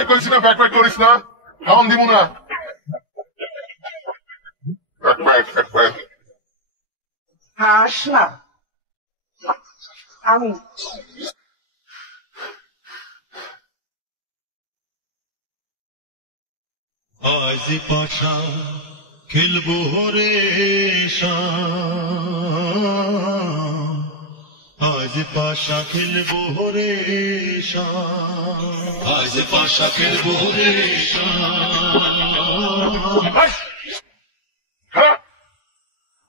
এই কইছি না ব্যাক ব্যাক করিস না, খাওয়ান দিব না। হাস না আমি আজ পাশা খেলবো রে শাম, আজ পাশা খেলবো রে শাম, আজ পাশা খেলবো রে শাম।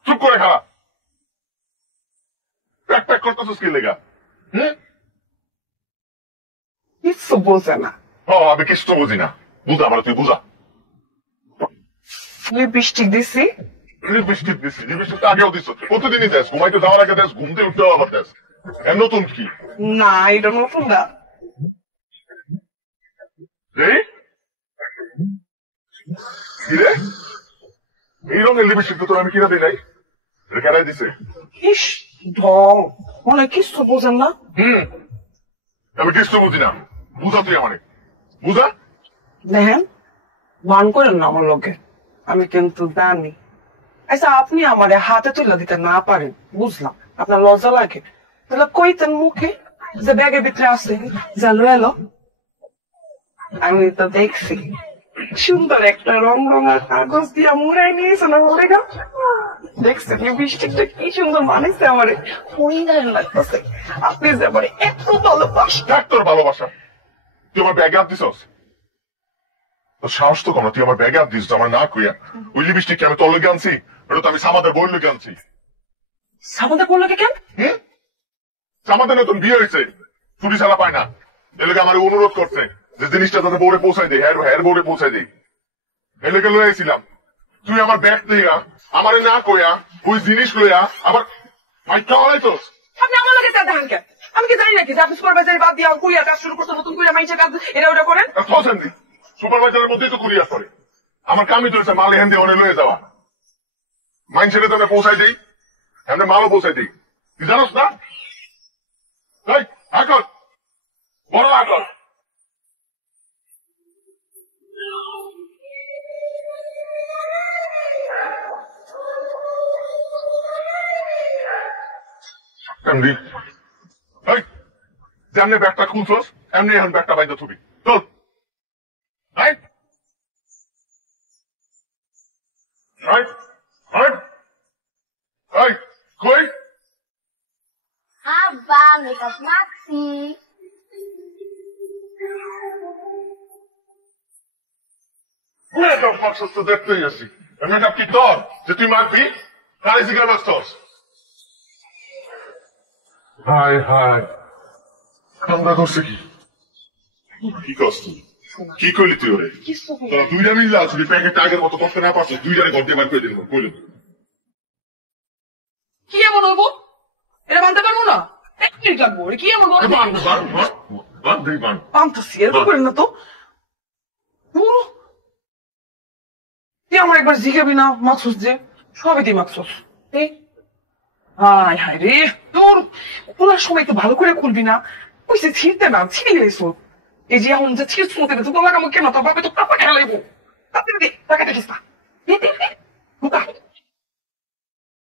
চুপ করে খা, প্যাক প্যাক করতেছিস কি লেগা? কিচ্ছু বোঝে না। আমি কিছু বুঝি না, বুঝা আমার, তুই বুঝা। লিপস্টিক দিছি, লিপস্টিক দিছি, লিপস্টিক তো আগেও দিস, প্রতিদিনই দেশ, ঘুমাইতে যাওয়ার আগে দেশ, ঘুমতে উঠতেও আবার দেশ। এর নতুন কি? না এটা নতুন না। এই রঙের লিপস্টিক তো তোর আমি কিনা দিই নাই, এটা কেনাই দিছে। ইস ঢং, মনে কিছু বোঝেন না। আমি কিছু বুঝি না, বুঝা তুই আমারে, বুঝা। দেখেন মান করেন না আমার লোকে, আমি কিন্তু জানি। আচ্ছা আপনি আমারে হাতে তুলে দিতে না পারেন বুঝলাম, আপনার লজ্জা লাগে, তাহলে কইতেন মুখে যে ব্যাগের ভিতরে আছে জানো এলো। আমি তো দেখছি সুন্দর একটা রং রঙা কাগজ দিয়া মুড়াই নিয়েছে না ওরেগা, দেখছেন লিপস্টিকটা কি সুন্দর মানেছে আমারে, সুন্দর লাগতেছে। আপনি যে আমারে এত ভালোবাসেন। দেখ তোর ভালোবাসা, তুই আমার ব্যাগে হাত দিছস, তোর সাহস তো কম না, তুই আমার ব্যাগে হাত দিস আমার না কইয়া। ওই লিপস্টিককে আমি তোর লগে আনছি, ওটা তো আমি সামাদের বই লগে আনছি। সামাদের করলো কেন? সামাদের নতুন বিয়ে হয়েছে, ছুটি ছাড়া পায় না, এলাকা আমার অনুরোধ করছে যে জিনিসটা তাদের বউরে পৌঁছাই দেয়, হ্যার বউরে পৌঁছাই দেয়। এলাকা লয়ে আইছিলাম, তুই আমার ব্যাগ দিয়া আমারে না কইয়া ওই জিনিস লইয়া আবার মাইকা হলাইছস। আপনি আমার লাগে চা দেখান কেন? আমি কি জানি নাকি যে আপনি সুপারভাইজারি বাদ দিয়ে কুরিয়ার কাজ শুরু করতে, নতুন কুরিয়ার মাইসের কাজ এটা ওটা করেন? সুপারভাইজারের মধ্যেই তো কুরিয়ার করে, আমার কামই চলছে মাল এখান দিয়ে অনেক লয়ে যাওয়া। মাইন ছেড়ে তো আমরা পৌঁছাই দিই, আমরা মালও পৌঁছাই দিই, তুই জানোস না? আকল বড় আকল। এমনি যেমনি ব্যাগটা খুলছস এমনি এখন ব্যাগটা বাইন্দা থুবি, চল। কই আব্বা মেকআপ মাখছি। মেকআপ মাখছস তো দেখতেই আছি, মেকআপ কি তোর যে তুই মাখবি? কারে জিগার মাখছস? হায় হায়, কামড়া করছে কি? কি কষ্ট, কি করলি তুই ওরে? তোরা দুইটা মিলে আসবি, প্যাকেট আগের মতো করতে না পারছিস, দুইটারে ঘর দিয়ে বার করে দিল। কইল কি এমন হবো? এটা মানতে পারবো না, এক মিনিট লাগবো। কি এমন বানতেছি, এরকম করেন না তো। তুই আমার একবার জিজ্ঞাবি না মাকসুস যে সবই তুই মাকসুস। হায় হায় রে, তোর খোলার সময় তো ভালো করে খুলবি না, কইছে ছিঁড়তে না, ছিঁড়ে গেছো। এই যে এমন যে ছিঁড় শুনতে তো লাগামো কেন, তোর বাবা তো কাপা খেলাইবো। টাকা দেখিস না।